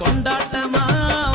கொண்டாட்டமா